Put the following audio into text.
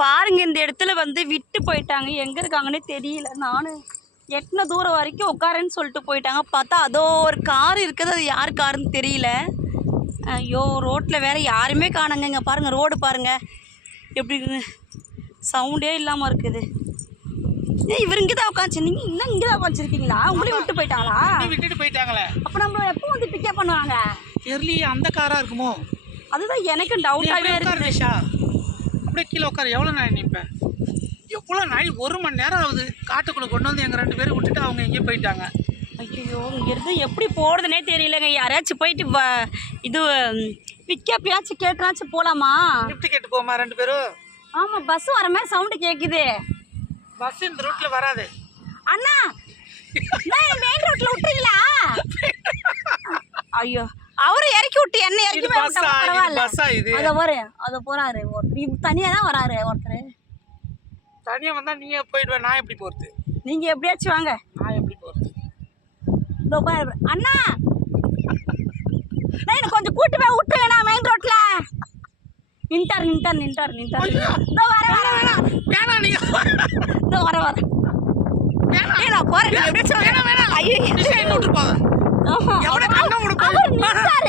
பாருங்க இந்த இடத்துல வந்து விட்டு போயிட்டாங்க. எங்கே இருக்காங்கன்னே தெரியல. நானும் எத்தனை தூரம் வரைக்கும் உட்காரேன்னு சொல்லிட்டு போயிட்டாங்க. பார்த்தா அதோ ஒரு கார் இருக்குது. அது யார் காருன்னு தெரியல. ஐயோ ரோட்டில் வேறு யாருமே காணுங்க. இங்கே பாருங்கள் ரோடு பாருங்கள் எப்படி சவுண்டே இல்லாமல் இருக்குது. இவர் இங்கே தான் உட்காந்துச்சு. நீங்கள் இன்னும் இங்கே தான் உட்காந்துருக்கீங்களா? உங்களையும் விட்டு போயிட்டாங்களா? விட்டுட்டு போயிட்டாங்களே. அப்போ நம்ம எப்போ வந்து பிக்கப் பண்ணுவாங்க? தெரியலையே, அந்த காராக இருக்குமோ? அதுதான் எனக்கும் டவுட்டாகவே இருக்கு. அப்படியே கீழே உட்காரு. எவ்வளோ நாய் நிற்பேன்? எவ்வளோ நாய்? 1 மணி நேரம் ஆகுது. காட்டுக்குள்ளே கொண்டு வந்து எங்கள் 2 பேரும் விட்டுட்டு அவங்க எங்கேயும் போயிட்டாங்க. ஐயோ இங்கேருந்து எப்படி போகிறதுனே தெரியலங்க. யாராச்சும் போயிட்டு இது பிக்கப்யாச்சும் கேட்டுனாச்சும் போகலாமா? லிஃப்ட் கேட்டு போமா 2 பேரும்? ஆமாம், பஸ் வர மாதிரி சவுண்டு கேட்குது. பஸ் இந்த ரூட்டில் வராது. அண்ணா மெயின் ரோட்டில் விட்டுறீங்களா? ஐயோ அவரை இறக்கி விட்டு என்ன இறக்கி பரவாயில்ல. அதை வரும் அதை போகிறாரு ஒருத்தர். தனியாக தான் வராரு ஒருத்தர். தனியாக வந்தால் நீங்கள் போயிடுவேன். நான் எப்படி போகிறது? நீங்கள் எப்படியாச்சும் வாங்க. நான் எப்படி போகிறது? இதோ பாரு அண்ணா, எனக்கு கொஞ்சம் கூட்டு போய் விட்டுருங்கண்ணா மெயின் ரோட்டில். நின்ட்டார். இதோ வர இதோ வர நான் போகிறேன். ஐயோ விட்டு போங்க. அவர் நின்ட்டாரு.